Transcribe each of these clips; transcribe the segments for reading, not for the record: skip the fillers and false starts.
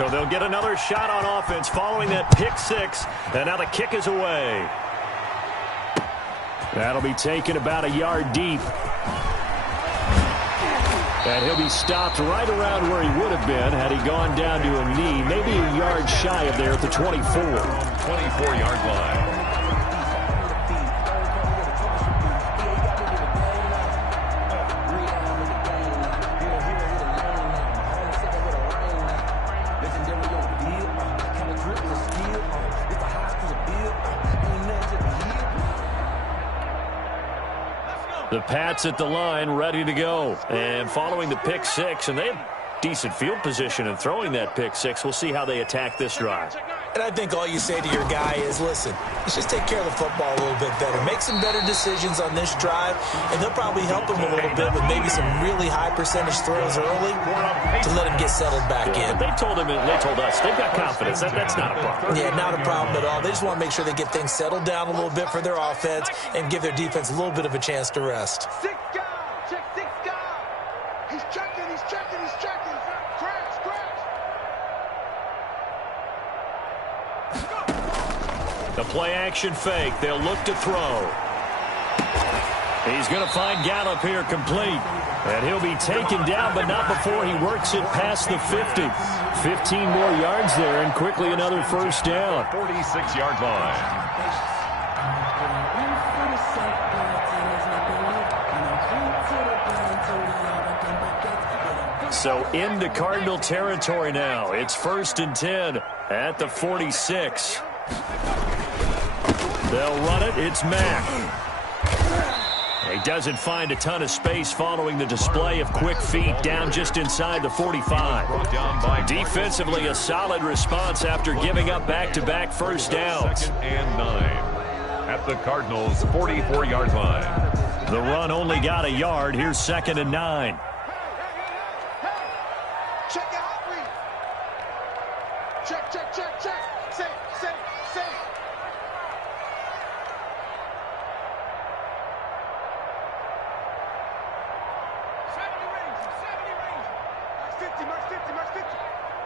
So they'll get another shot on offense following that pick six. And now the kick is away. That'll be taken about a yard deep. And he'll be stopped right around where he would have been had he gone down to a knee, maybe a yard shy of there at the 24. 24-yard line. The Pats at the line, ready to go. And following the pick six, and they have decent field position in throwing that pick six. We'll see how they attack this drive. And I think all you say to your guy is, listen, let's just take care of the football a little bit better. Make some better decisions on this drive, and they'll probably help him a little bit with maybe some really high percentage throws early to let him get settled back in. They told him, and they told us, they've got confidence. That's not a problem. Yeah, not a problem at all. They just want to make sure they get things settled down a little bit for their offense and give their defense a little bit of a chance to rest. Six guys. Check six guys. He's checking. He's checking. He's checking. Crash. The play-action fake. They'll look to throw. He's going to find Gallup here complete. And he'll be taken down, but not before he works it past the 50. 15 more yards there, and quickly another first down. 46-yard line. So into Cardinal territory now. It's 1st and 10 at the 46. They'll run it. It's Mack. He doesn't find a ton of space following the display of quick feet down just inside the 45. Defensively, a solid response after giving up back-to-back first downs. 2nd and 9 at the Cardinals' 44-yard line. The run only got a yard. Here's 2nd and 9. Check your hot read. Check. Say. 50, Mark 50.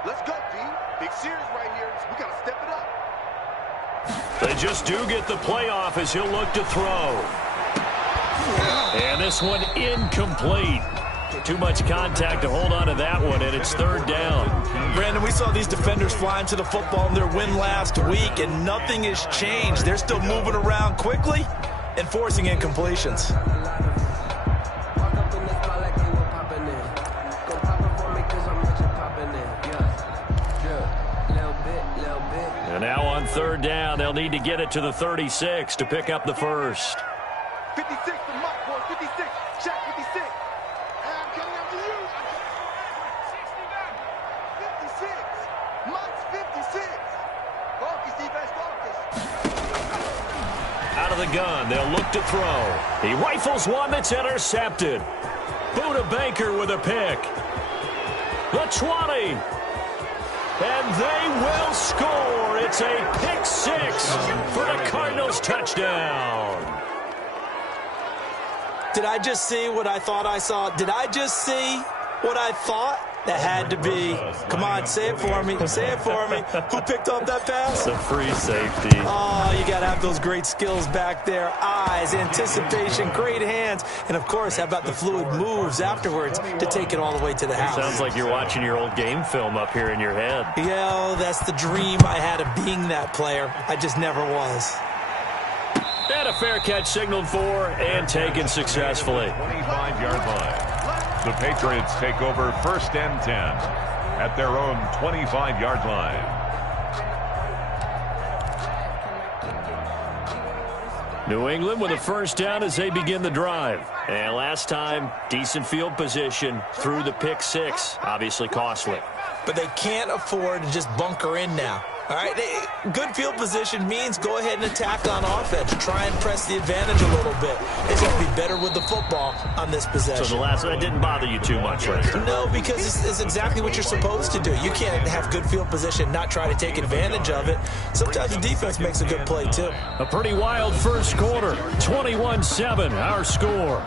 Let's go, D. Big series right here. We got to step it up. They just do get the playoff as he'll look to throw. And this one incomplete. Too much contact to hold on to that one, and it's 3rd down. Brandon, we saw these defenders flying to the football in their win last week, and nothing has changed. They're still moving around quickly and forcing incompletions. And now on 3rd down, they'll need to get it to the 36 to pick up the first. 56 to Mike, boy. 56. Check 56. I'm coming up to you. 56. Mike's 56. Focus, defense, focus. Out of the gun, they'll look to throw. He rifles one that's intercepted. Buda Baker with a pick. The 20. And they will score. It's a pick six for the Cardinals touchdown. Did I just see what I thought I saw? Did I just see what I thought? That had to be. Come on, say it for me. Say it for me. Who picked up that pass? It's a free safety. Oh, you got to have those great skills back there. Eyes, anticipation, great hands. And, of course, how about the fluid moves afterwards to take it all the way to the house? Sounds like you're watching your old game film up here in your head. Yeah, that's the dream I had of being that player. I just never was. And a fair catch signaled for and taken successfully. 25-yard line. The Patriots take over 1st and 10 at their own 25-yard line. New England with a first down as they begin the drive. And last time, decent field position through the pick six. Obviously costly. But they can't afford to just bunker in now. All right, good field position means go ahead and attack on offense. Try and press the advantage a little bit. They just be better with the football on this possession. So the last one didn't bother you too much, right? No, because it's exactly what you're supposed to do. You can't have good field position, not try to take advantage of it. Sometimes the defense makes a good play, too. A pretty wild first quarter. 21-7, our score.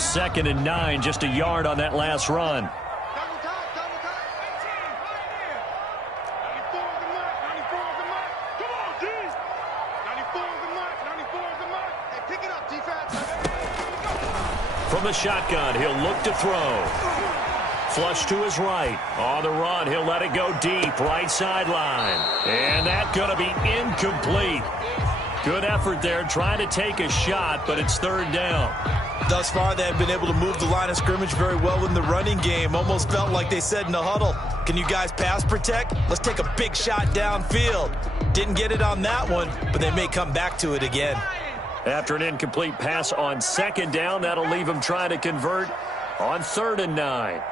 Here's 2nd and 9, just a yard on that last run. From the shotgun, he'll look to throw. Flush to his right. On the run, he'll let it go deep, right sideline. And that's going to be incomplete. Good effort there, trying to take a shot, but it's 3rd down. Thus far, they have been able to move the line of scrimmage very well in the running game. Almost felt like they said in the huddle, can you guys pass protect? Let's take a big shot downfield. Didn't get it on that one, but they may come back to it again. After an incomplete pass on 2nd down, that'll leave him trying to convert on 3rd and 9.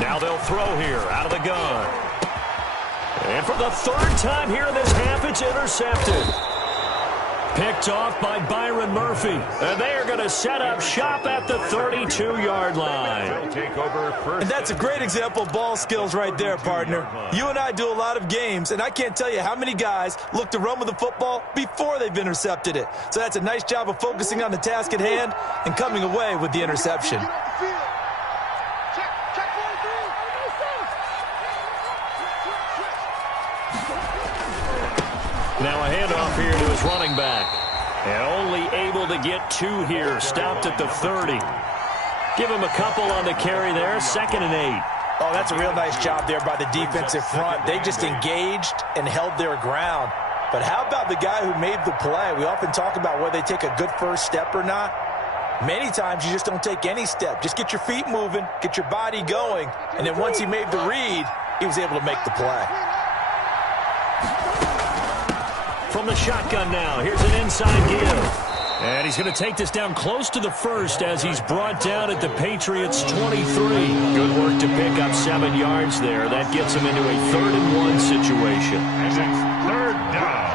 Now they'll throw here out of the gun. And for the 3rd time here in this half, it's intercepted. Picked off by Byron Murphy. And they are going to set up shop at the 32-yard line. Take over first. And that's a great example of ball skills right there, partner. You and I do a lot of games, and I can't tell you how many guys look to run with the football before they've intercepted it. So that's a nice job of focusing on the task at hand and coming away with the interception. Now a handoff here to his running back. And only able to get 2 here. Stopped at the 30. Give him a couple on the carry there. 2nd and 8. Oh, that's a real nice job there by the defensive front. They just engaged and held their ground. But how about the guy who made the play? We often talk about whether they take a good first step or not. Many times you just don't take any step. Just get your feet moving, get your body going, and then once he made the read, he was able to make the play. From the shotgun now, here's an inside give. And he's going to take this down close to the 1st as he's brought down at the Patriots' 23. Good work to pick up 7 yards there. That gets him into a 3rd and 1 situation. And it's 3rd down.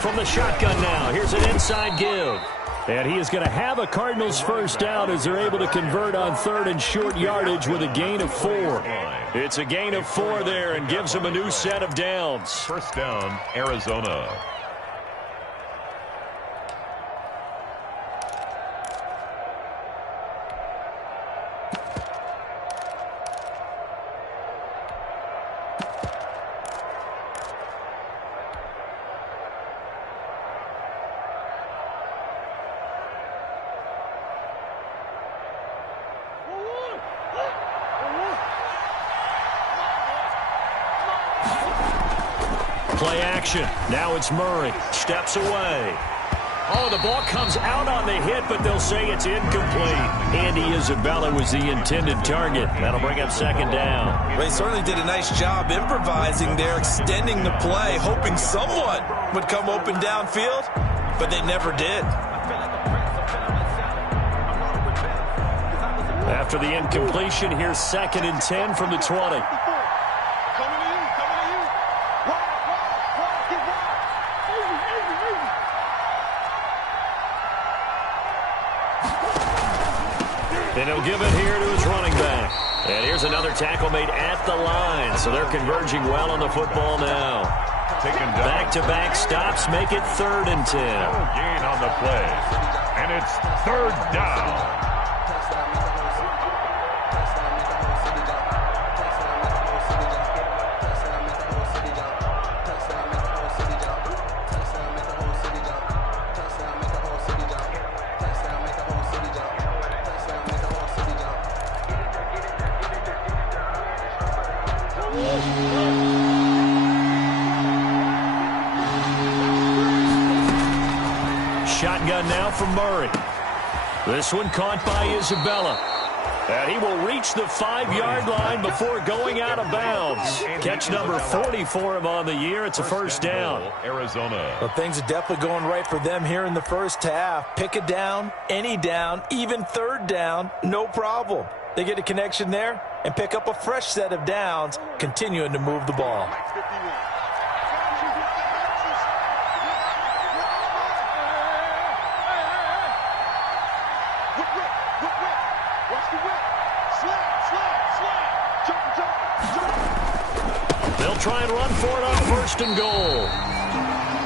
From the shotgun now, here's an inside give. And he is going to have a Cardinals 1st down as they're able to convert on 3rd and short yardage with a gain of 4. It's a gain of 4 there and gives them a new set of downs. 1st down, Arizona. Play action. Now it's Murray. Steps away. Oh, the ball comes out on the hit, but they'll say it's incomplete. Andy Isabella was the intended target. That'll bring up 2nd down. Well, they certainly did a nice job improvising there, extending the play, hoping someone would come open downfield, but they never did. After the incompletion, here's 2nd and 10 from the 20. And he'll give it here to his running back. And here's another tackle made at the line. So they're converging well on the football now. Back-to-back stops make it 3rd and 10. Gain on the play. And it's 3rd down. Shotgun now from Murray. This one caught by Isabella. And he will reach the 5-yard line before going out of bounds. Catch number 40 for him on the year. It's a 1st down. Arizona. Well, things are definitely going right for them here in the 1st half. Pick a down, any down, even 3rd down, no problem. They get a connection there, and pick up a fresh set of downs, continuing to move the ball. They'll try and run for it on 1st and goal.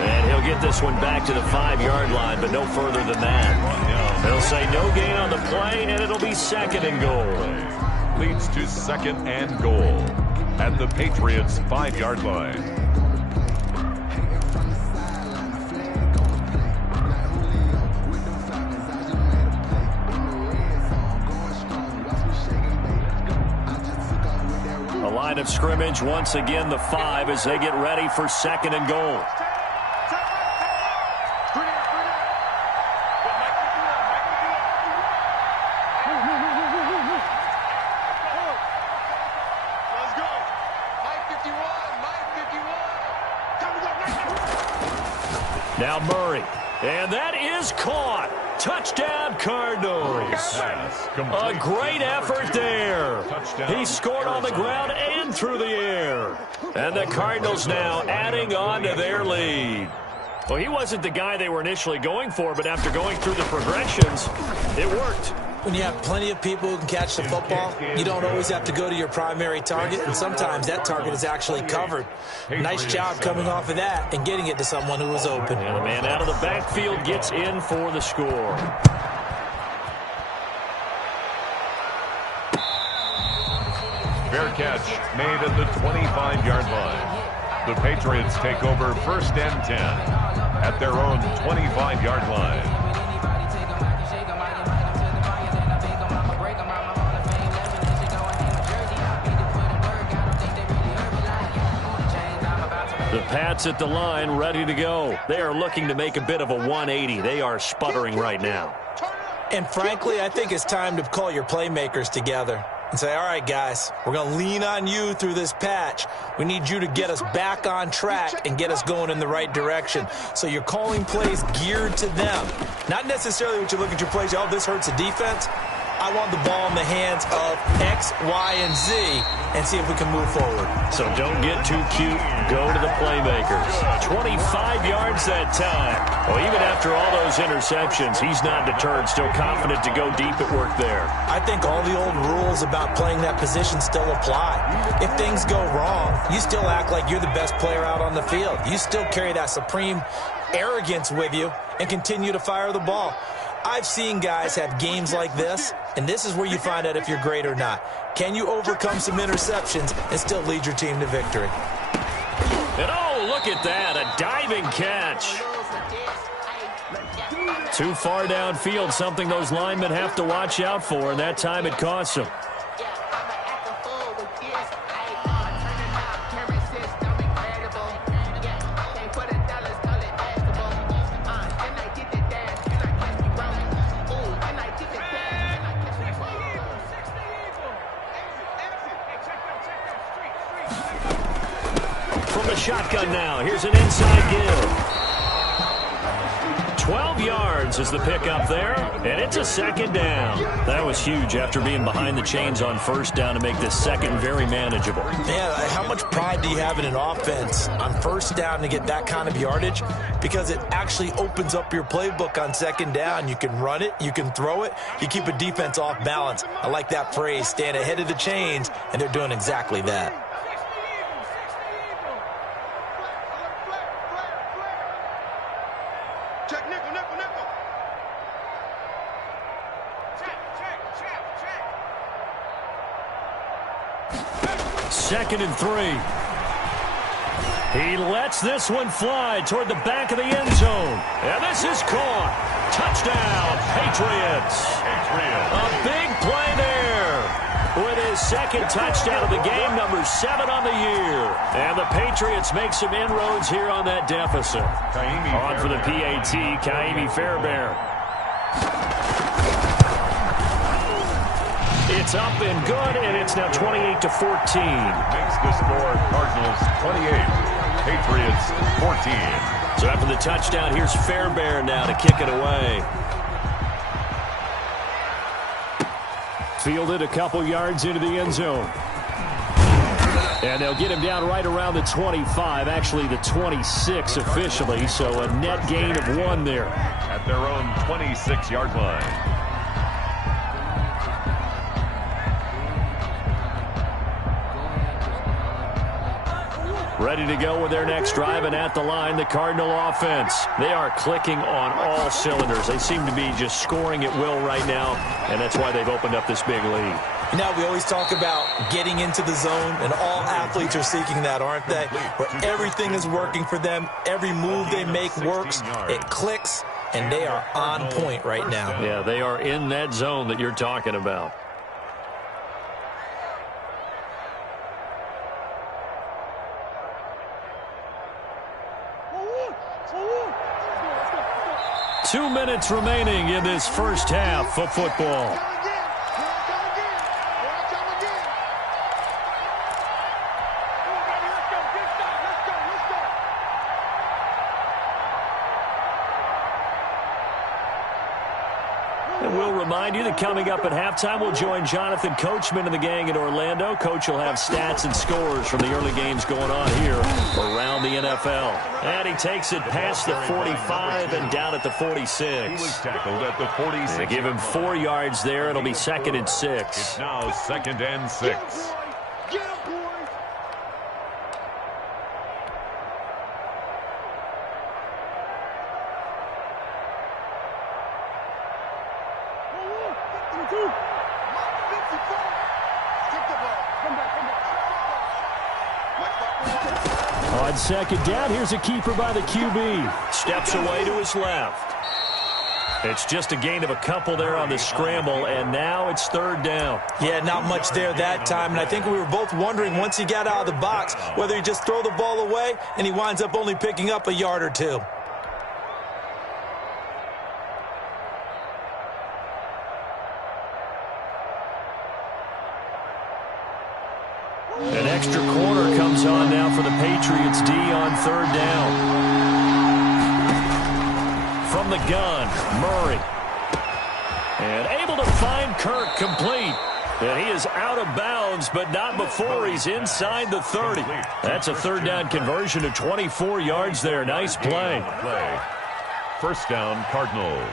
And he'll get this one back to the 5-yard line, but no further than that. They'll say no gain on the play, and it'll be 2nd and goal. Leads to 2nd and goal at the Patriots' 5-yard line. Line of scrimmage once again the 5 as they get ready for 2nd and goal. Now Murray, and that is caught. Touchdown, Cardinals. A great effort there. He scored on the ground and through the air. And the Cardinals now adding on to their lead. Well, he wasn't the guy they were initially going for, but after going through the progressions, it worked. When you have plenty of people who can catch the football, you don't always have to go to your primary target, and sometimes that target is actually covered. Nice job coming off of that and getting it to someone who was open. And the man out of the backfield gets in for the score. Fair catch made at the 25-yard line. The Patriots take over 1st and 10 at their own 25-yard line. The Pats at the line, ready to go. They are looking to make a bit of a 180. They are sputtering right now. And frankly, I think it's time to call your playmakers together and say, all right, guys, we're going to lean on you through this patch. We need you to get us back on track and get us going in the right direction. So you're calling plays geared to them. Not necessarily what you look at your plays, oh, this hurts the defense. I want the ball in the hands of X, Y, and Z and see if we can move forward. So don't get too cute. Go to the playmakers. 25 yards that time. Well, even after all those interceptions, he's not deterred, still confident to go deep at work there. I think all the old rules about playing that position still apply. If things go wrong, you still act like you're the best player out on the field. You still carry that supreme arrogance with you and continue to fire the ball. I've seen guys have games like this, and this is where you find out if you're great or not. Can you overcome some interceptions and still lead your team to victory? And oh, look at that, a diving catch. Too far downfield, something those linemen have to watch out for, and that time it costs them. Shotgun now. Here's an inside give. 12 yards is the pickup there, and it's a 2nd down. That was huge after being behind the chains on 1st down to make this 2nd very manageable. Yeah, how much pride do you have in an offense on 1st down to get that kind of yardage? Because it actually opens up your playbook on 2nd down. You can run it, you can throw it, you keep a defense off balance. I like that phrase, stand ahead of the chains, and they're doing exactly that. Check, nickel, nickel, nickel. 2nd and 3. He lets this one fly toward the back of the end zone. And this is caught. Touchdown, Patriots. A big play there with his 2nd touchdown of the game, number 7 on the year. And the Patriots make some inroads here on that deficit. On for the PAT, Kaimi Fairbairn. It's up and good, and it's now 28-14. Makes the score Cardinals 28, Patriots 14. So after the touchdown, here's Fairbairn now to kick it away. Fielded a couple yards into the end zone. And they'll get him down right around the 25, actually the 26 officially, so a net gain of 1 there. At their own 26-yard line. Ready to go with their next drive, and at the line, the Cardinal offense. They are clicking on all cylinders. They seem to be just scoring at will right now, and that's why they've opened up this big lead. Now, we always talk about getting into the zone, and all athletes are seeking that, aren't they? Where everything is working for them. Every move they make works. It clicks, and they are on point right now. Yeah, they are in that zone that you're talking about. Two minutes remaining in this first half of football. And we'll remind you that coming up at halftime, we'll join Jonathan Coachman and the gang in Orlando. Coach will have stats and scores from the early games going on here around the NFL. And he takes it past the 45 and down at the 46. He was tackled at the 46. They give him 4 yards there. It'll be 2nd and 6. It's now 2nd and 6. On 2nd down, here's a keeper by the QB. Steps away to his left. It's just a gain of a couple there on the scramble, and now it's 3rd down. Yeah, not much there that time, and I think we were both wondering once he got out of the box whether he just throw the ball away, and he winds up only picking up a yard or 2. An extra corner comes on now for the Patriots D on 3rd down. From the gun, Murray. And able to find Kirk complete. And he is out of bounds, but not before he's inside the 30. That's a 3rd down conversion of 24 yards there. Nice play. 1st down, Cardinals.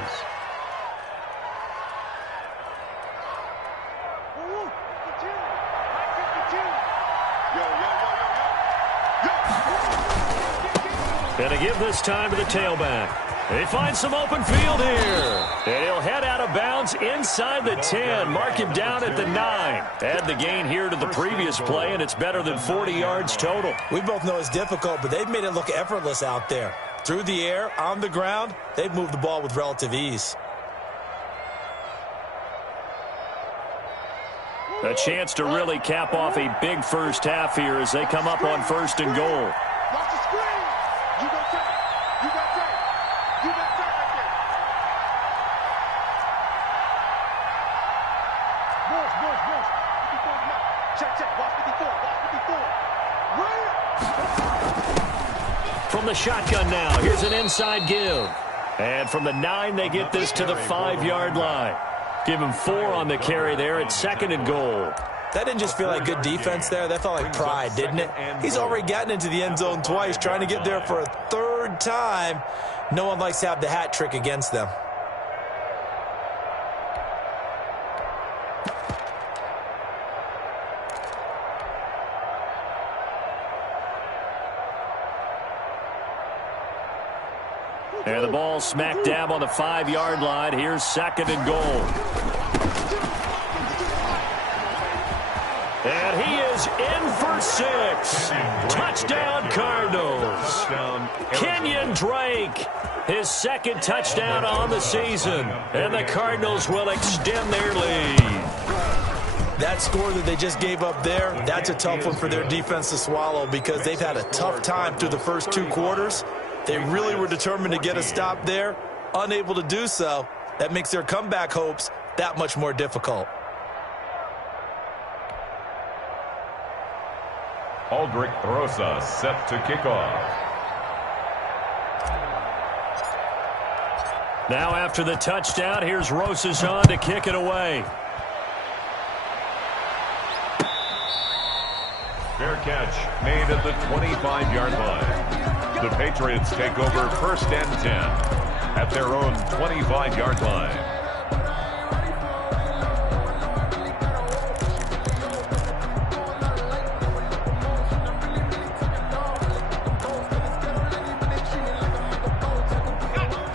And to give this time to the tailback. They find some open field here. And he'll head out of bounds inside the 10. Mark him down at the 9. Add the gain here to the previous play, and it's better than 40 yards total. We both know it's difficult, but they've made it look effortless out there. Through the air, on the ground, they've moved the ball with relative ease. A chance to really cap off a big first half here as they come up on 1st and goal. From the shotgun now, here's an inside give. And from the 9, they get this to the 5-yard line. Give him 4 on the carry there at 2nd and goal. That didn't just feel like good defense there. That felt like pride, didn't it? He's already gotten into the end zone twice, trying to get there for a 3rd time. No one likes to have the hat trick against them. And the ball smack dab on the 5-yard line. Here's 2nd and goal. And he is in for 6. Touchdown, Cardinals. Kenyon Drake, his 2nd touchdown on the season. And the Cardinals will extend their lead. That score that they just gave up there, that's a tough one for their defense to swallow because they've had a tough time through the first 2 quarters. They really were determined to get a stop there. Unable to do so, that makes their comeback hopes that much more difficult. Aldrich Rosa set to kick off. Now after the touchdown, here's Rosas on to kick it away. Fair catch made at the 25-yard line. The Patriots take over 1st and 10 at their own 25-yard line.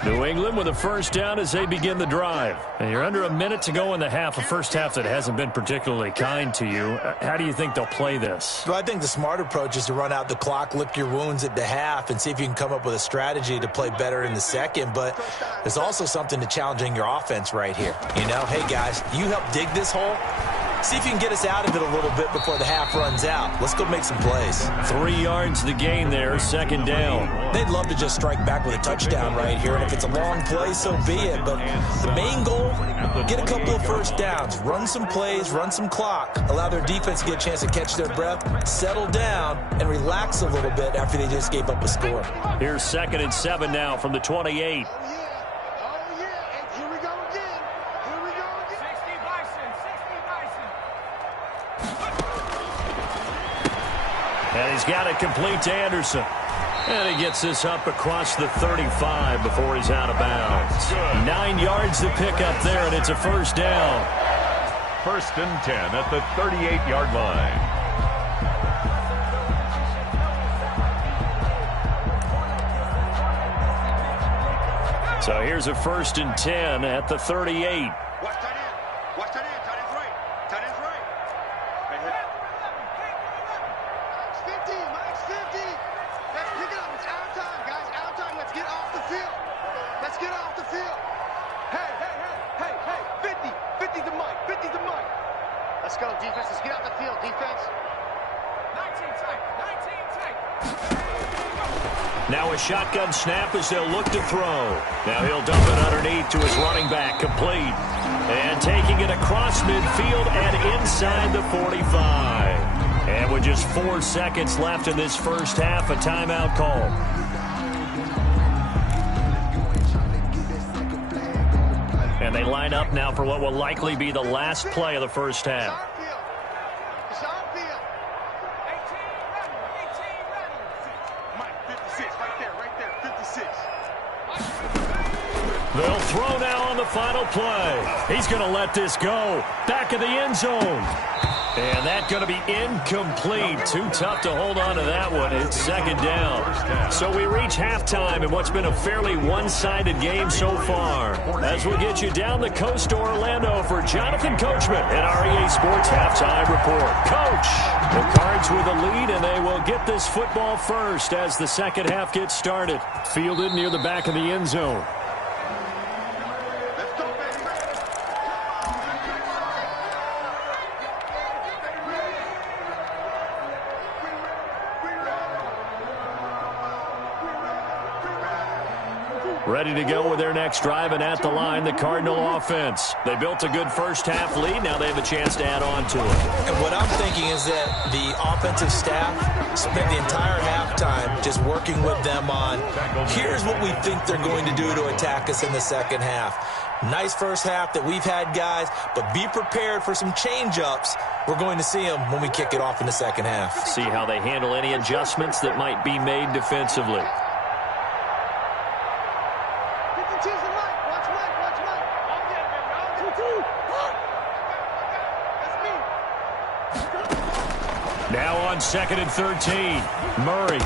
New England with a first down as they begin the drive. And you're under a minute to go in the half, a first half that hasn't been particularly kind to you. How do you think they'll play this? Well, I think the smart approach is to run out the clock, lick your wounds at the half, and see if you can come up with a strategy to play better in the second. But there's also something to challenging your offense right here. You know, hey, guys, you help dig this hole. See if you can get us out of it a little bit before the half runs out. Let's go make some plays. 3 yards the gain there, second down. They'd love to just strike back with a touchdown right here, and if it's a long play, so be it. But the main goal, get a couple of first downs, run some plays, run some clock, allow their defense to get a chance to catch their breath, settle down, and relax a little bit after they just gave up a score. Here's 2nd and 7 now from the 28. And he's got it complete to Anderson. And he gets this up across the 35 before he's out of bounds. 9 yards to pick up there, and it's a first down. 1st and 10 at the 38-yard line. So here's a 1st and 10 at the 38. Watch tight end. Watch tight end. Tight end's right. Tight end's right. Right here. Max 50. Max 50. Let's pick it up. It's our time, guys. Our time. Let's get off the field. Let's get off the field. Hey, hey, hey, hey, hey. 50. 50 to Mike. 50 to Mike. Let's go, defense. Let's get off the field, defense. 19 tight. 19 tight. Now a shotgun snap as they'll look to throw. Now he'll dump it underneath to his running back, complete. And taking it across midfield and inside the 45. And with just 4 seconds left in this first half, a timeout call. And they line up now for what will likely be the last play of the first half. They'll throw now on the final play. He's going to let this go. Back of the end zone. And that's going to be incomplete. Too tough to hold on to that one. It's second down. So we reach halftime in what's been a fairly one-sided game so far. As we'll get you down the coast to Orlando for Jonathan Coachman at REA Sports Halftime Report. Coach, the Cards with a lead, and they will get this football first as the second half gets started. Fielded near the back of the end zone. Ready to go with their next drive, and at the line, the Cardinal offense. They built a good first-half lead. Now they have a chance to add on to it. And what I'm thinking is that the offensive staff spent the entire halftime just working with them on, here's what we think they're going to do to attack us in the second half. Nice first half that we've had, guys, but be prepared for some change-ups. We're going to see them when we kick it off in the second half. See how they handle any adjustments that might be made defensively. Now on 2nd and 13, Murray.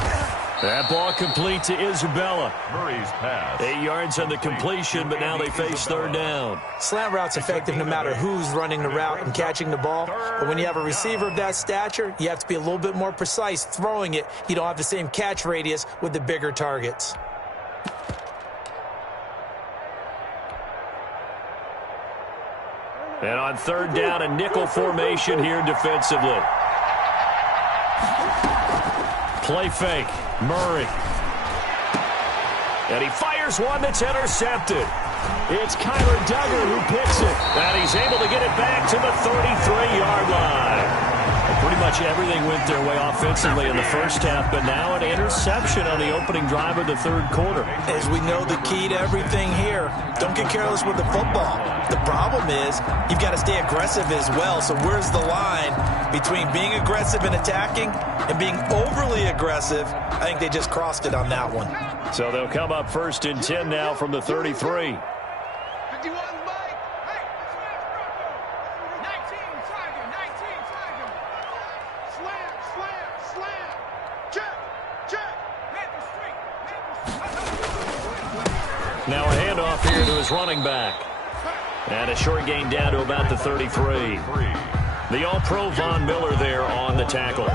That ball complete to Isabella. Murray's pass. 8 yards on the completion, but now they face third down. Slant route's effective no matter who's running the route and catching the ball. But when you have a receiver of that stature, you have to be a little bit more precise throwing it. You don't have the same catch radius with the bigger targets. And on third down, a nickel formation here defensively. Play fake. Murray. And he fires one that's intercepted. It's Kyler Duggar who picks it. And he's able to get it back to the 33-yard line. Pretty much everything went their way offensively in the first half, but now an interception on the opening drive of the third quarter. As we know, the key to everything here, don't get careless with the football. The problem is you've got to stay aggressive as well. So where's the line between being aggressive and attacking and being overly aggressive? I think they just crossed it on that one. So they'll come up 1st and 10 now from the 33. 51, Mike. Hey, 19, Tiger, 19, Tiger. Slam, slam, slam. Check, check. Panther streak. Now a handoff here to his running back. And a short gain down to about the 33. The All-Pro Von Miller there on the tackle.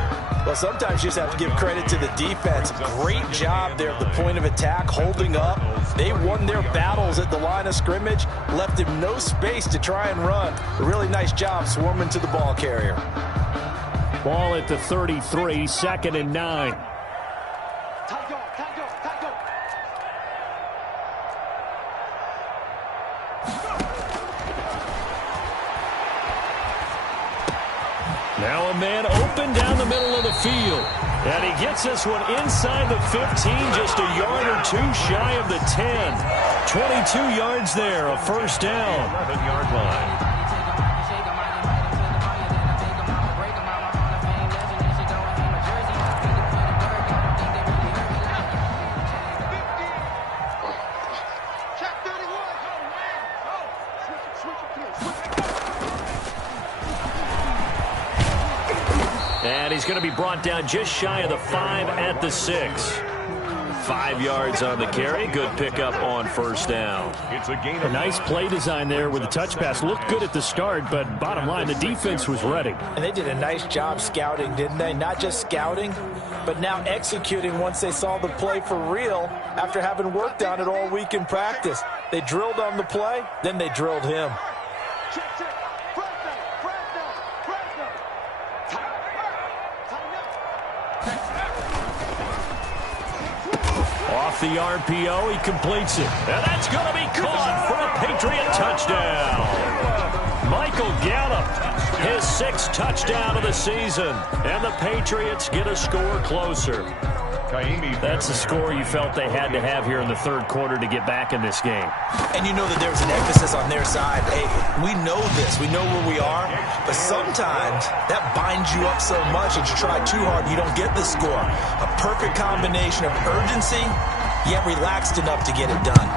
Well, sometimes you just have to give credit to the defense. Great job there at the point of attack, holding up. They won their battles at the line of scrimmage, left him no space to try and run. A really nice job swarming to the ball carrier. Ball at the 33, 2nd and 9. Now a man open down the middle of the field. And he gets this one inside the 15, just a yard or two shy of the 10. 22 yards there, a first down. 11-yard line. And he's going to be brought down just shy of the 5 at the 6. 5 yards on the carry. Good pickup on first down. It's a gain A nice play design there with the touch pass. Looked good at the start, but bottom line, the defense was ready. And they did a nice job scouting, didn't they? Not just scouting, but now executing once they saw the play for real after having worked on it all week in practice. They drilled on the play, then they drilled him. Off the RPO, he completes it. And that's going to be caught for a Patriot touchdown. Michael Gallup, his 6th touchdown of the season. And the Patriots get a score closer. That's the score you felt they had to have here in the third quarter to get back in this game. And you know that there's an emphasis on their side. Hey, we know this. We know where we are. But sometimes that binds you up so much that you try too hard, you don't get the score. A perfect combination of urgency, yet relaxed enough to get it done.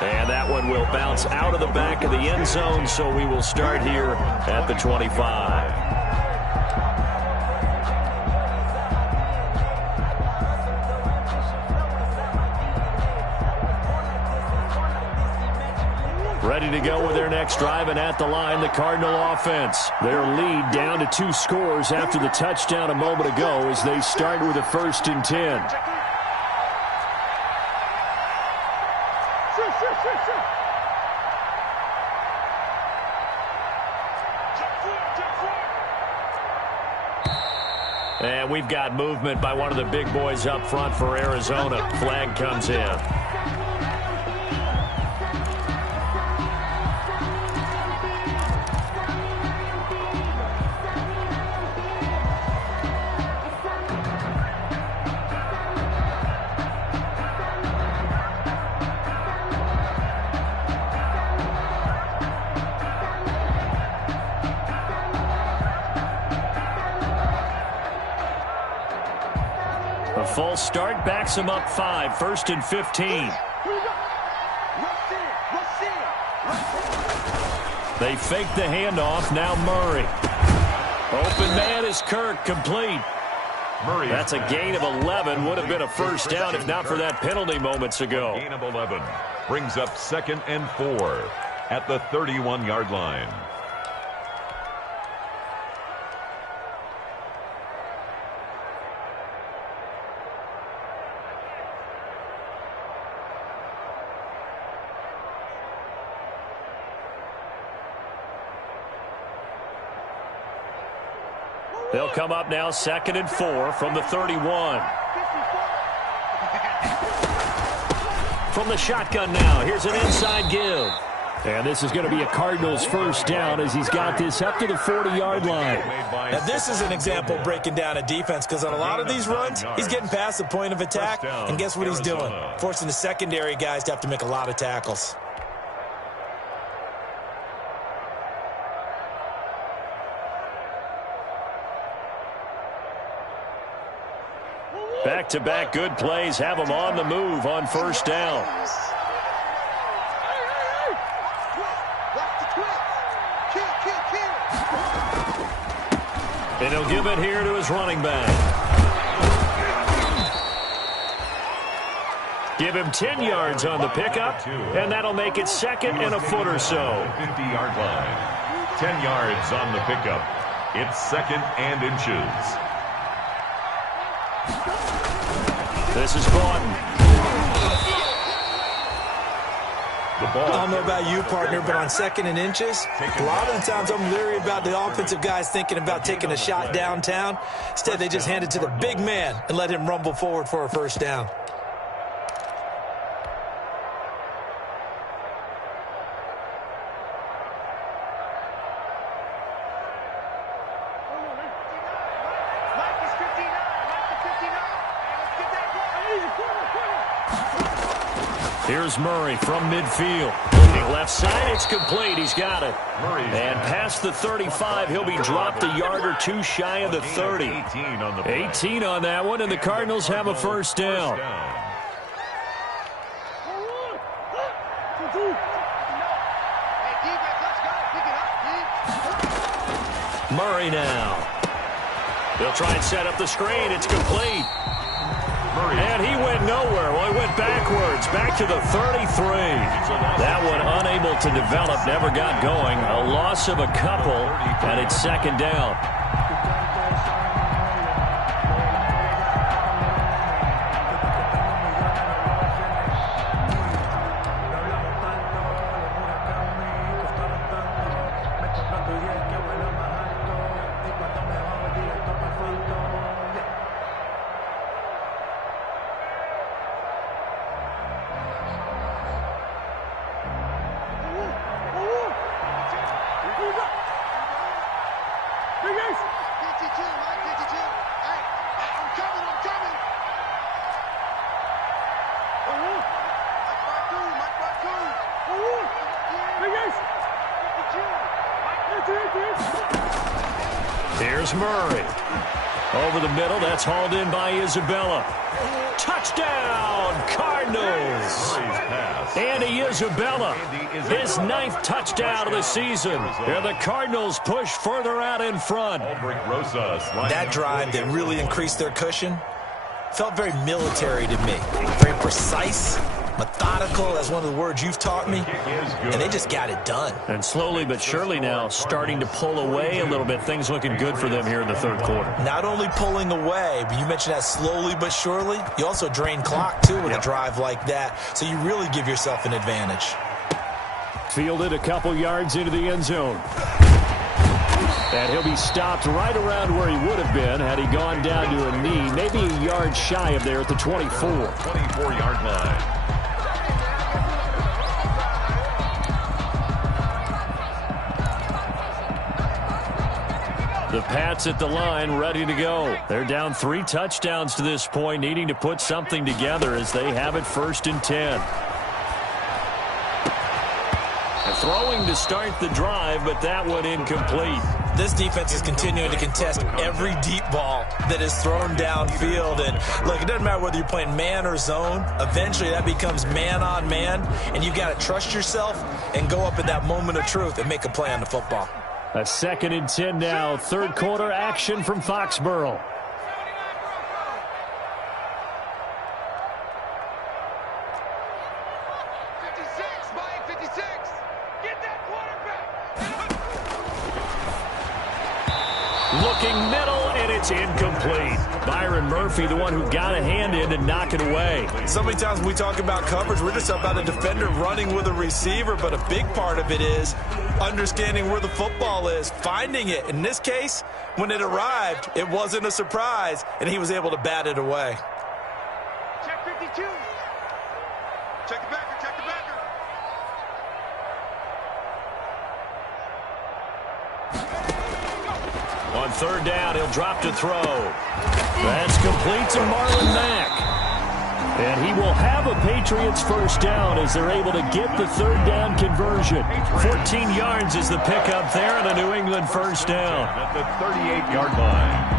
And that one will bounce out of the back of the end zone, so we will start here at the 25. Ready to go with their next drive, and at the line, the Cardinal offense. Their lead down to 2 scores after the touchdown a moment ago as they start with a 1st and 10. And we've got movement by one of the big boys up front for Arizona. Flag comes in. A false start backs him up 5, 1st and 15. They fake the handoff. Now Murray. Open man is Kirk, complete. Murray. That's a gain of 11. Would have been a first down if not for that penalty moments ago. Gain of 11 brings up 2nd and 4 at the 31-yard line. They'll come up now 2nd and 4 from the 31. From the shotgun now, here's an inside give. And this is going to be a Cardinals first down as he's got this up to the 40-yard line. Now, this is an example of breaking down a defense because on a lot of these runs, he's getting past the point of attack, and guess what he's doing? Forcing the secondary guys to have to make a lot of tackles. Back-to-back good plays have him on the move on first down. And he'll give it here to his running back. Give him 10 yards on the pickup, and that'll make it second and a foot or so. 50-yard line. 10 yards on the pickup. It's second and inches. This is Broughton. I don't know about you, partner, but on second and inches, a lot of the times I'm leery about the offensive guys thinking about taking a shot downtown. Instead, they just hand it to the big man and let him rumble forward for a first down. Here's Murray from midfield. Looking left side, it's complete. He's got it. And past the 35, he'll be dropped a yard or two shy of the 30. 18 on that one, and the Cardinals have a first down. Murray now. They'll try and set up the screen. It's complete. And he went nowhere. Well, he went backwards, back to the 33. That one unable to develop, never got going. A loss of a couple, and it's second down. Here's Murray. Over the middle, that's hauled in by Isabella. Touchdown, Cardinals! Andy Isabella, his 9th touchdown of the season. And the Cardinals push further out in front. That drive that really increased their cushion felt very military to me. Very precise, methodical, that's one of the words you've taught me. And they just got it done. And slowly but surely now starting to pull away a little bit. Things looking good for them here in the third quarter. Not only pulling away, but you mentioned that slowly but surely. You also drain clock, too, with a drive like that. So you really give yourself an advantage. Fielded a couple yards into the end zone. And he'll be stopped right around where he would have been had he gone down to a knee, maybe a yard shy of there at the 24. 24-yard line. The Pats at the line, ready to go. They're down 3 touchdowns to this point, needing to put something together as they have it 1st and 10. Throwing to start the drive, but that one incomplete. This defense is continuing to contest every deep ball that is thrown downfield. And look, it doesn't matter whether you're playing man or zone. Eventually that becomes man on man, and you've got to trust yourself and go up at that moment of truth and make a play on the football. A 2nd and 10 now. Third quarter action from Foxborough. Looking middle, and it's incomplete. Byron Murphy, the one who got a hand in to knock it away. So many times when we talk about coverage, we're just talking about a defender running with a receiver, but a big part of it is understanding where the football is, finding it. In this case, when it arrived, it wasn't a surprise, and he was able to bat it away. Check 52. Check the backer, check the backer. On third down, he'll drop to throw. That's complete to Marlon Mack. And he will have a Patriots first down as they're able to get the third down conversion. 14 yards is the pickup there and a New England first down. At the 38-yard line.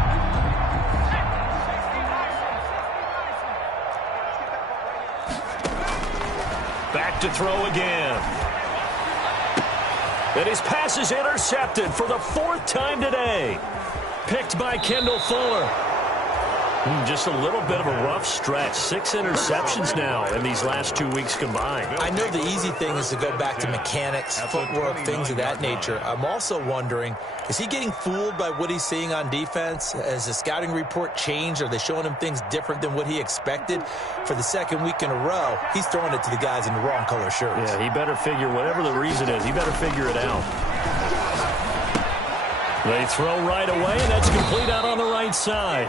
Back to throw again. And his pass is intercepted for the fourth time today. Picked by Kendall Fuller. Just a little bit of a rough stretch. 6 interceptions now in these last 2 weeks combined. I know the easy thing is to go back to mechanics, footwork, things of that nature. I'm also wondering, is he getting fooled by what he's seeing on defense? Has the scouting report changed? Are they showing him things different than what he expected? For the second week in a row, he's throwing it to the guys in the wrong color shirts. Yeah, he better figure, whatever the reason is, he better figure it out. They throw right away, and that's complete out on the right side.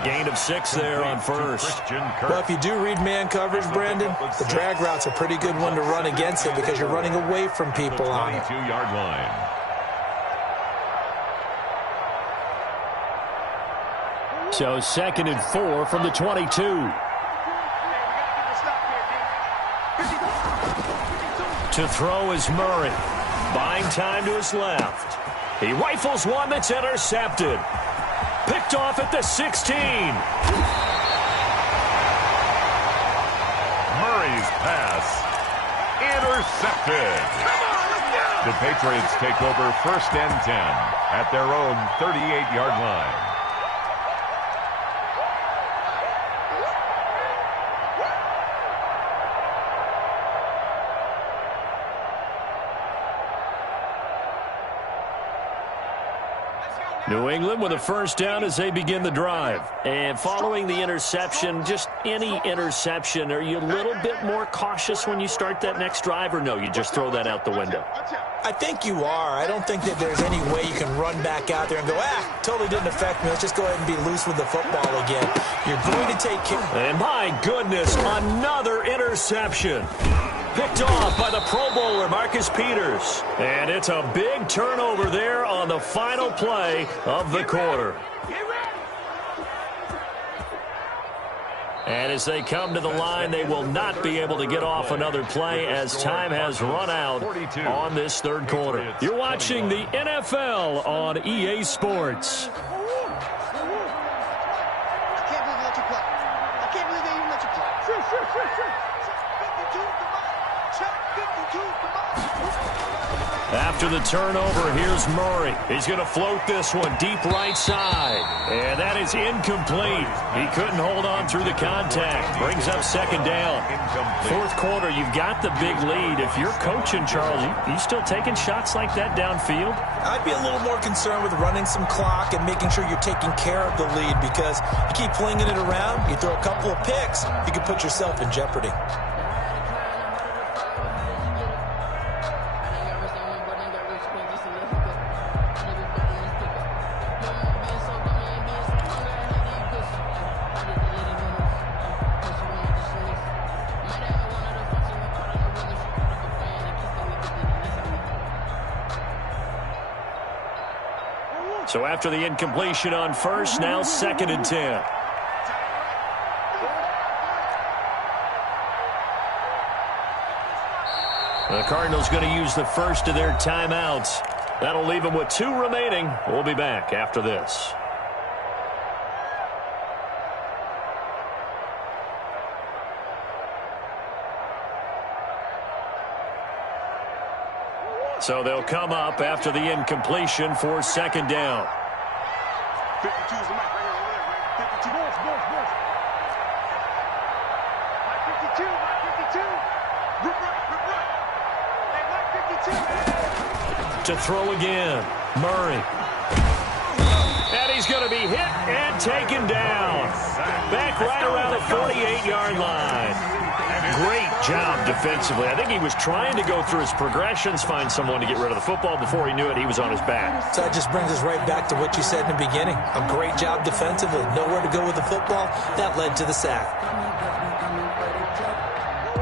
A gain of 6 there on first. Well, if you do read man coverage, Brandon, the drag route's a pretty good one to run against it because you're running away from people on it. 22-yard line. So 2nd and 4 from the 22. To throw is Murray. Buying time to his left. He rifles one that's intercepted. Picked off at the 16. Murray's pass intercepted. The Patriots take over 1st and 10 at their own 38-yard line. New England with a first down as they begin the drive. And following the interception, just any interception, are you a little bit more cautious when you start that next drive, or no, you just throw that out the window? I think you are. I don't think that there's any way you can run back out there and go, totally didn't affect me. Let's just go ahead and be loose with the football again. You're going to take care. And my goodness, another interception. Picked off by the Pro Bowler, Marcus Peters. And it's a big turnover there on the final play of the quarter. And as they come to the line, they will not be able to get off another play as time has run out on this third quarter. You're watching the NFL on EA Sports. I can't believe they let you play. I can't believe they even let you play. Check 52, come on. Check 52, come on. After the turnover, here's Murray. He's going to float this one deep right side. And that is incomplete. He couldn't hold on through the contact. Brings up 2nd down. Fourth quarter, you've got the big lead. If you're coaching, Charles, you still taking shots like that downfield? I'd be a little more concerned with running some clock and making sure you're taking care of the lead, because you keep flinging it around, you throw a couple of picks, you can put yourself in jeopardy. So after the incompletion on first, now 2nd and 10. The Cardinals going to use the first of their timeouts. That'll leave them with 2 remaining. We'll be back after this. So they'll come up after the incompletion for 2nd down. 52 is the mic right here, over there, right? 52. Mike 52. Rip right. Hey, Mike 52. To throw again, Murray. And he's going to be hit and taken down. Back right around the 48-yard line. Great job defensively. I think he was trying to go through his progressions, find someone to get rid of the football. Before he knew it, he was on his back. So that just brings us right back to what you said in the beginning. A great job defensively. Nowhere to go with the football. That led to the sack.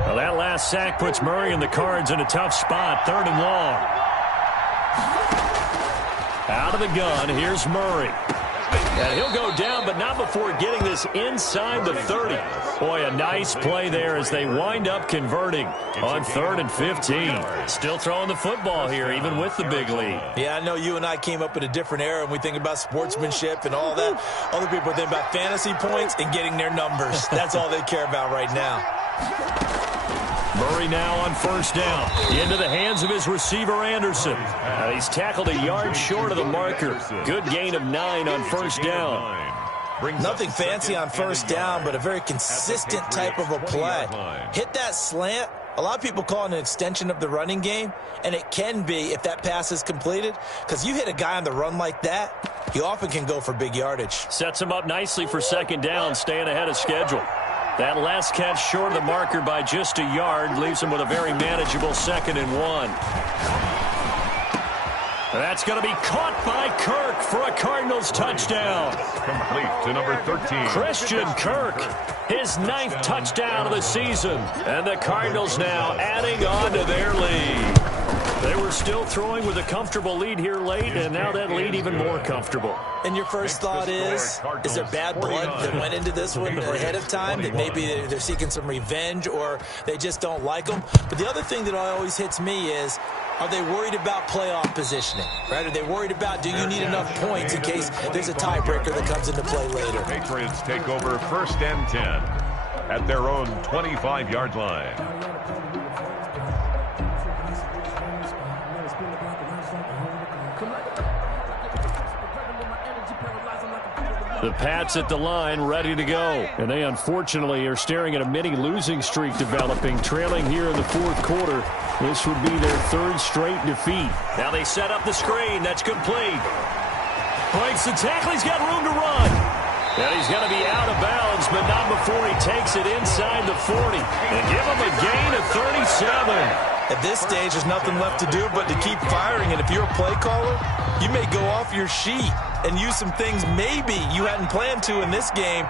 Well, that last sack puts Murray and the Cards in a tough spot. 3rd and long. Out of the gun, here's Murray. And he'll go down, but not before getting this inside the 30. Boy, a nice play there as they wind up converting on 3rd and 15. Still throwing the football here, even with the big lead. Yeah, I know you and I came up in a different era, and we think about sportsmanship and all that. Other people think about fantasy points and getting their numbers. That's all they care about right now. Murray now on 1st down. Into the hands of his receiver, Anderson. He's tackled a yard short of the marker. Good gain of 9 on 1st down. Nothing fancy on 1st down, but a very consistent type of a play. Hit that slant. A lot of people call it an extension of the running game, and it can be if that pass is completed, because you hit a guy on the run like that, he often can go for big yardage. Sets him up nicely for 2nd down, staying ahead of schedule. That last catch short of the marker by just a yard leaves him with a very manageable 2nd and 1. That's going to be caught by Kirk for a Cardinals touchdown. Complete to number 13. Christian Kirk, his 9th touchdown of the season. And the Cardinals now adding on to their lead. They were still throwing with a comfortable lead here late, and now that lead even more comfortable. And your first thought is there bad blood that went into this one ahead of time, that maybe they're seeking some revenge or they just don't like them? But the other thing that always hits me is, are they worried about playoff positioning? Right? Are they worried about, do you need enough points in case there's a tiebreaker that comes into play later? Patriots take over 1st and 10 at their own 25-yard line. The Pats at the line, ready to go. And they unfortunately are staring at a mini losing streak developing, trailing here in the 4th quarter. This would be their 3rd straight defeat. Now they set up the screen. That's complete. Breaks the tackle. He's got room to run. And he's going to be out of bounds, but not before he takes it inside the 40. And give him a gain of 37. At this stage, there's nothing left to do but to keep firing. And if you're a play caller, you may go off your sheet and use some things maybe you hadn't planned to in this game.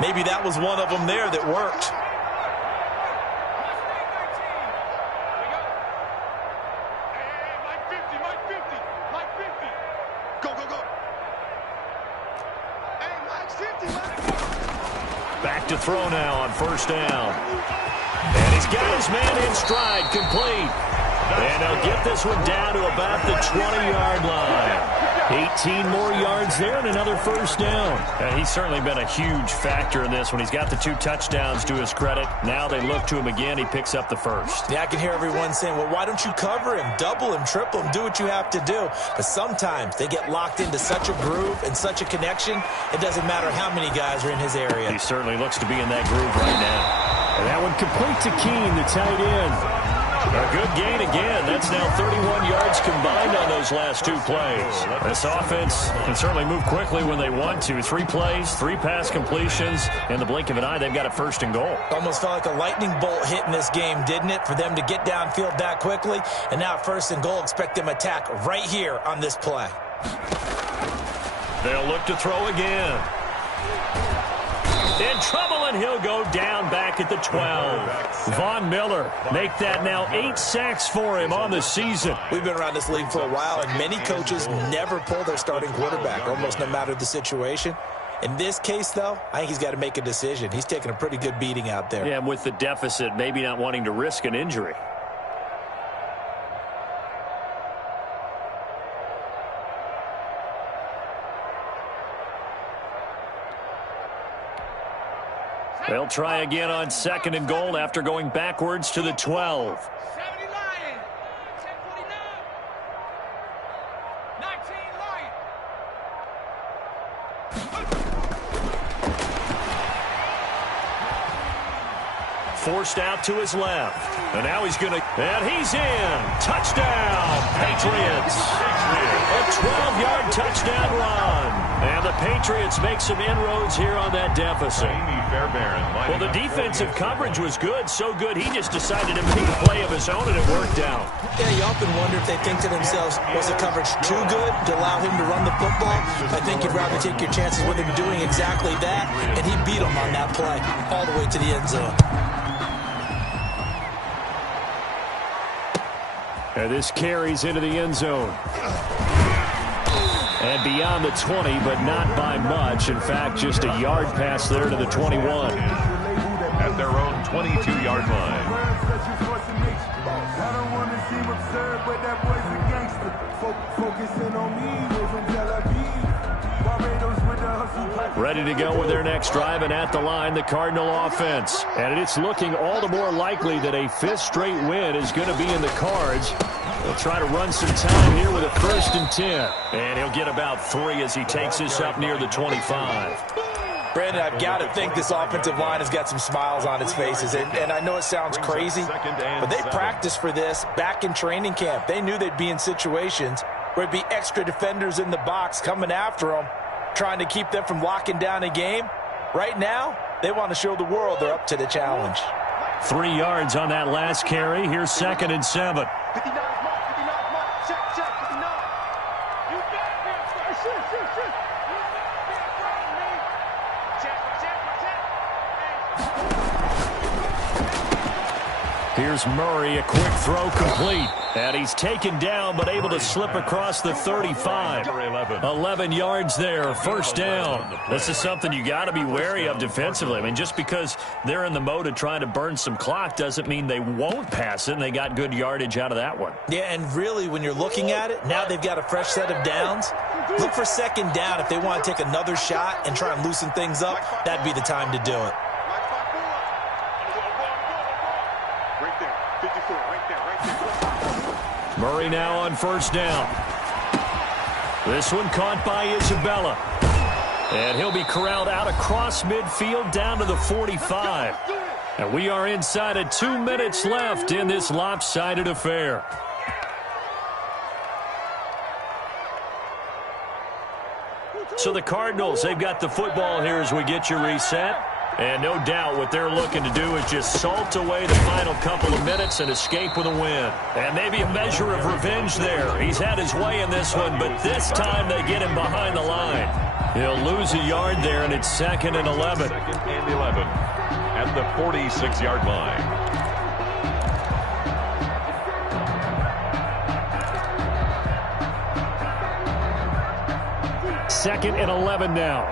Maybe that was one of them there that worked. Back to throw now on 1st down. And he's got his man in stride, complete. And they'll get this one down to about the 20-yard line. 18 more yards there and another 1st down. And he's certainly been a huge factor in this when he's got the 2 touchdowns to his credit. Now they look to him again. He picks up the 1st. Yeah, I can hear everyone saying, well, why don't you cover him, double him, triple him, do what you have to do. But sometimes they get locked into such a groove and such a connection, it doesn't matter how many guys are in his area. He certainly looks to be in that groove right now. And that one complete to Keene, the tight end. A good gain again. That's now 31 yards combined on those last 2 plays. This offense can certainly move quickly when they want to. 3 plays, 3 pass completions. In the blink of an eye, they've got a 1st and goal. Almost felt like a lightning bolt hit in this game, didn't it? For them to get downfield that quickly. And now 1st and goal, expect them to attack right here on this play. They'll look to throw again. In trouble, and he'll go down back at the 12. Von Miller make that now 8 sacks for him on the season. We've been around this league for a while, and many coaches never pull their starting quarterback, almost no matter the situation. In this case, though, I think he's got to make a decision. He's taking a pretty good beating out there. Yeah, and with the deficit, maybe not wanting to risk an injury. They'll try again on 2nd and goal after going backwards to the 12. 70 Lion, 1049, 19 Lion. Forced out to his left. And now he's going to... And he's in. Touchdown, Patriots. A 12-yard touchdown run. And the Patriots make some inroads here on that deficit. Well, the defensive coverage was good, so good he just decided to make a play of his own, and it worked out. Yeah, you often wonder if they think to themselves, was the coverage too good to allow him to run the football? I think you'd rather take your chances with him doing exactly that, and he beat him on that play all the way to the end zone. And this carries into the end zone. And beyond the 20, but not by much. In fact, just a yard pass there to the 21. At their own 22-yard line. Ready to go with their next drive, and at the line, the Cardinal offense. And it's looking all the more likely that a fifth straight win is going to be in the cards. They'll try to run some time here with a 1st and 10. And he'll get about 3 as he takes this up near the 25. Brandon, I've got to think this offensive line has got some smiles on its faces. And I know it sounds crazy, but they practiced for this back in training camp. They knew they'd be in situations where it'd be extra defenders in the box coming after them, trying to keep them from locking down a game. Right now, they want to show the world they're up to the challenge. 3 yards on that last carry. Here's 2nd and 7. 59, check, 59. You back there, shoot. You back there, me. Check. Here's Murray, a quick throw complete. And he's taken down, but able to slip across the 35. 11 yards there, 1st down. This is something you got to be wary of defensively. I mean, just because they're in the mode of trying to burn some clock doesn't mean they won't pass it, and they got good yardage out of that one. Yeah, and really, when you're looking at it, now they've got a fresh set of downs. Look for 2nd down if they want to take another shot and try and loosen things up. That'd be the time to do it. Right there, 54, right there. Murray now on 1st down. This one caught by Isabella. And he'll be corralled out across midfield down to the 45. And we are inside of 2 minutes left in this lopsided affair. So the Cardinals, they've got the football here as we get you reset. And no doubt what they're looking to do is just salt away the final couple of minutes and escape with a win. And maybe a measure of revenge there. He's had his way in this one, but this time they get him behind the line. He'll lose a yard there, and it's 2nd and 11. 2nd and 11 at the 46-yard line. Second and 11 now.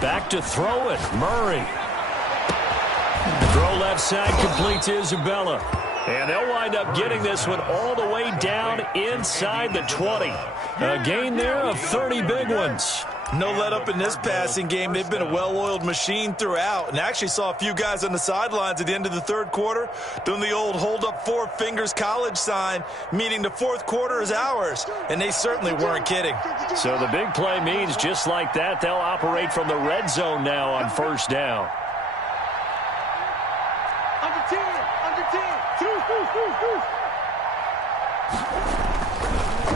Back to throw it. Murray. Throw left side complete to Isabella. And they'll wind up getting this one all the way down inside the 20. A gain there of 30 big ones. No let up in this passing game. They've been a well-oiled machine throughout. And I actually saw a few guys on the sidelines at the end of the 3rd quarter doing the old hold up 4 fingers college sign, meaning the 4th quarter is ours. And they certainly weren't kidding. So the big play means just like that, they'll operate from the red zone now on 1st down. Under 10.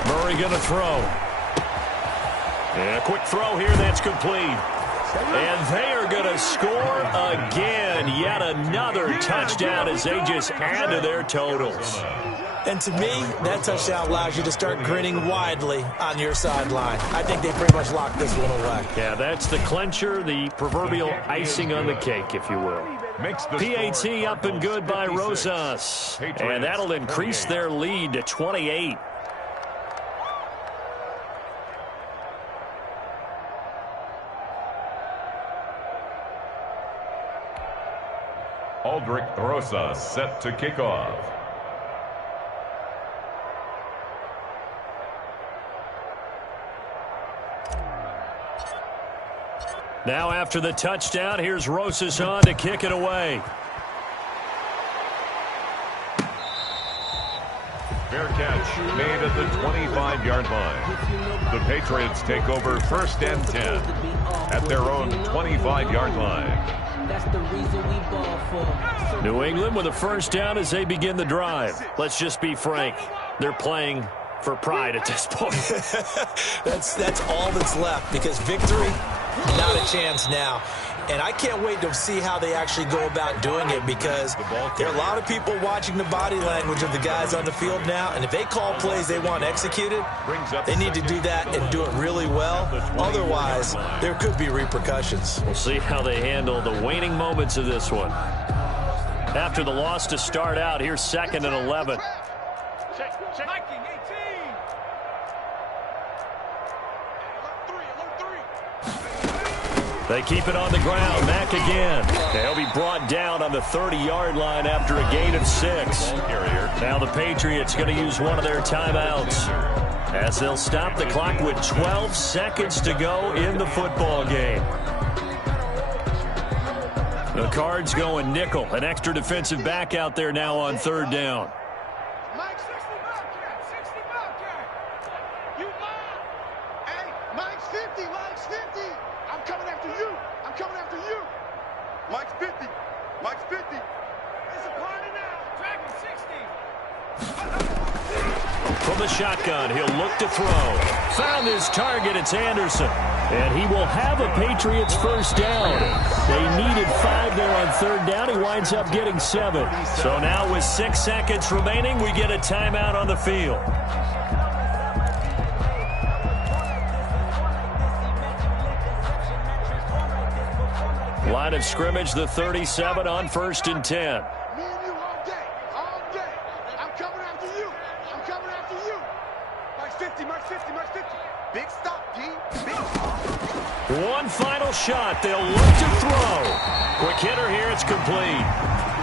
Murray going to throw. And a quick throw here, that's complete. And they are going to score again. Yet another touchdown as they just add to their totals. And to me, that touchdown allows you to start grinning widely on your sideline. I think they pretty much locked this one away. Yeah, that's the clincher, the proverbial icing on the cake, if you will. PAT up and good by Rosas. And that'll increase their lead to 28. Aldrich Rosas set to kick off. Now after the touchdown, here's Rosas on to kick it away. Fair catch made at the 25-yard line. The Patriots take over 1st and 10 at their own 25-yard line. That's the reason we ball for. New England with a 1st down as they begin the drive. Let's just be frank. They're playing for pride at this point. That's all that's left, because victory, not a chance now. And I can't wait to see how they actually go about doing it, because there are a lot of people watching the body language of the guys on the field now, and if they call plays they want executed, they need to do that and do it really well. Otherwise, there could be repercussions. We'll see how they handle the waning moments of this one. After the loss to start out, here's 2nd and 11. Hiking 18. They keep it on the ground. Mack again. They'll be brought down on the 30-yard line after a gain of 6. Now the Patriots going to use one of their timeouts as they'll stop the clock with 12 seconds to go in the football game. The Cards going nickel. An extra defensive back out there now on 3rd down. Mike, 60 Bobcat, 60 Bobcat. You mine. Hey, Mike's 50, Mike's 50. I'm coming after you. I'm coming after you. Mike's 50. Mike's 50. It's a party now. Dragon 60. From the shotgun, he'll look to throw. Found his target. It's Anderson. And he will have a Patriots first down. They needed 5 there on 3rd down. He winds up getting 7. So now with 6 seconds remaining, we get a timeout on the field. Line of scrimmage, the 37 on 1st and 10. Me and you all day. All day. I'm coming after you. I'm coming after you. Mike's 50, Mike's 50, Mike's 50. Big stop, D. Big stop. One final shot. They'll look to throw. Quick hitter here. It's complete.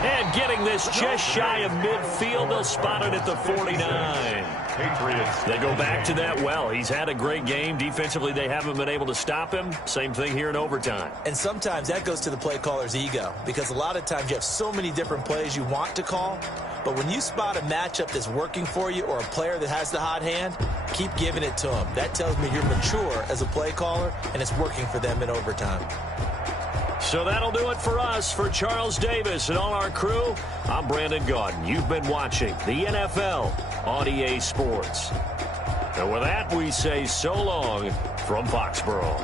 And getting this just shy of midfield, they'll spot it at the 49. Patriots. They go back to that well. He's had a great game. Defensively, they haven't been able to stop him. Same thing here in overtime. And sometimes that goes to the play caller's ego, because a lot of times you have so many different plays you want to call, but when you spot a matchup that's working for you or a player that has the hot hand, keep giving it to him. That tells me you're mature as a play caller, and it's working for them in overtime. So that'll do it for us. For Charles Davis and all our crew, I'm Brandon Gaudin. You've been watching the NFL on EA Sports. And with that, we say so long from Foxborough.